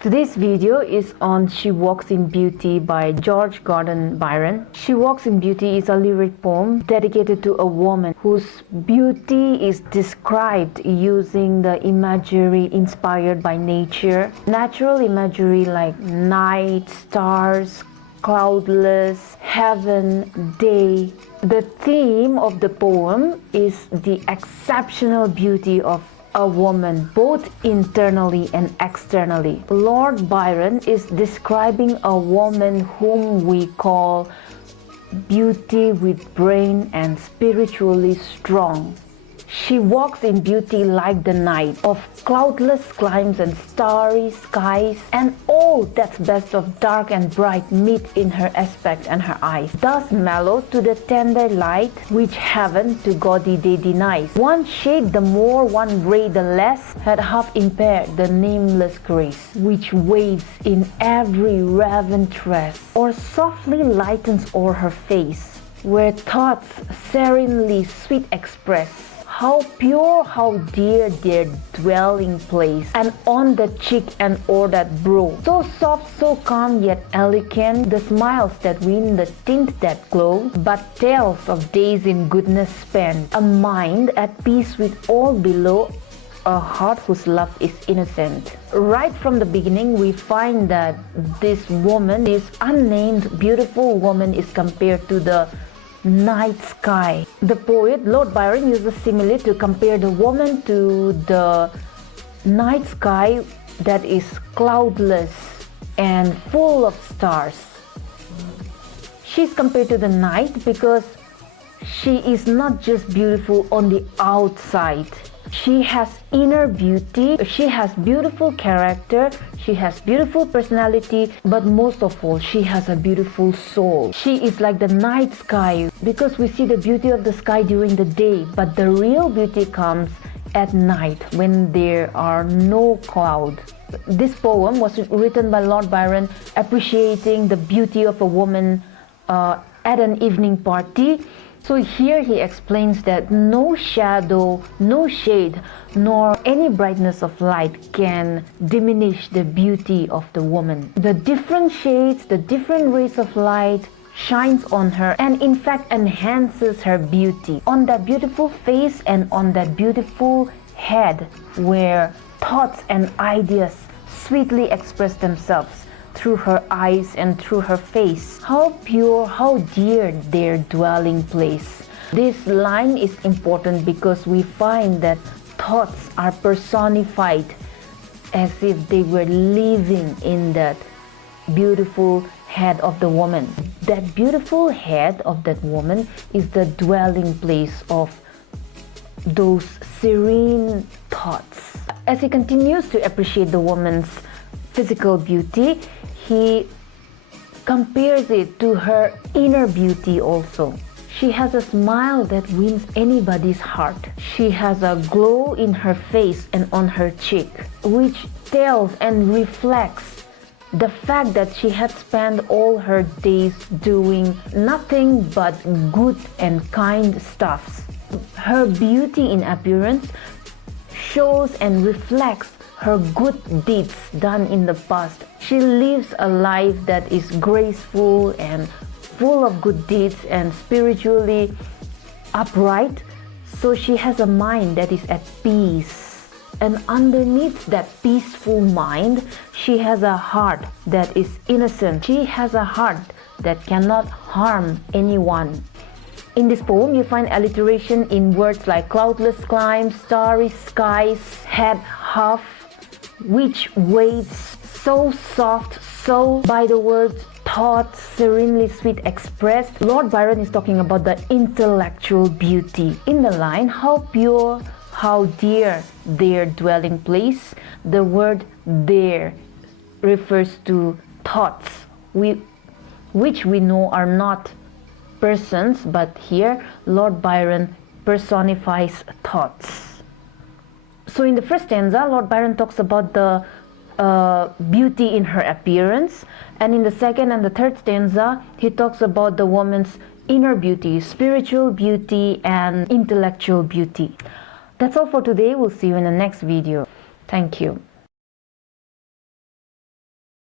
Today's video is on She Walks in Beauty by George Gordon Byron. She Walks in Beauty is a lyric poem dedicated to a woman whose beauty is described using the imagery inspired by nature. Natural imagery like night, stars, cloudless, heaven, day. The theme of the poem is the exceptional beauty of a woman, both internally and externally. Lord Byron is describing a woman whom we call beauty with brain and spiritually strong. She walks in beauty like the night of cloudless climes and starry skies, and all that's best of dark and bright meet in her aspect and her eyes, thus mellow to the tender light which heaven to gaudy day denies. One shade the more, one ray the less, had half impaired the nameless grace which waves in every raven tress, or softly lightens o'er her face, where thoughts serenely sweet express. How pure, how dear their dwelling place, and on the cheek and o'er that brow. So soft, so calm, yet elegant, the smiles that win, the tint that glow, but tales of days in goodness spent, a mind at peace with all below, a heart whose love is innocent. Right from the beginning, we find that this woman, this unnamed beautiful woman, is compared to the night sky. The poet Lord Byron uses simile to compare the woman to the night sky that is cloudless and full of stars. She's compared to the night because she is not just beautiful on the outside. She has inner beauty, she has beautiful character, she has beautiful personality, but most of all, she has a beautiful soul. She is like the night sky because we see the beauty of the sky during the day, but the real beauty comes at night when there are no clouds. This poem was written by Lord Byron appreciating the beauty of a woman at an evening party. So here he explains that no shadow, no shade, nor any brightness of light can diminish the beauty of the woman. The different shades, the different rays of light shines on her and in fact enhances her beauty. On that beautiful face and on that beautiful head where thoughts and ideas sweetly express themselves through her eyes and through her face. How pure, how dear their dwelling place. This line is important because we find that thoughts are personified as if they were living in that beautiful head of the woman. That beautiful head of that woman is the dwelling place of those serene thoughts. As he continues to appreciate the woman's physical beauty, he compares it to her inner beauty also. She has a smile that wins anybody's heart. She has a glow in her face and on her cheek, which tells and reflects the fact that she had spent all her days doing nothing but good and kind stuffs. Her beauty in appearance shows and reflects her good deeds done in the past. She lives a life that is graceful and full of good deeds and spiritually upright. So she has a mind that is at peace. And underneath that peaceful mind, she has a heart that is innocent. She has a heart that cannot harm anyone. In this poem, you find alliteration in words like cloudless climes, starry skies, head half, which waits, so soft, so by the words thoughts serenely sweet expressed. Lord Byron is talking about the intellectual beauty. In the line, how pure, how dear their dwelling place, the word there refers to thoughts, which we know are not persons, but here Lord Byron personifies thoughts. So in the first stanza, Lord Byron talks about the beauty in her appearance, and in the second and the third stanza, he talks about the woman's inner beauty, spiritual beauty, and intellectual beauty. That's all for today. We'll see you in the next video. Thank you.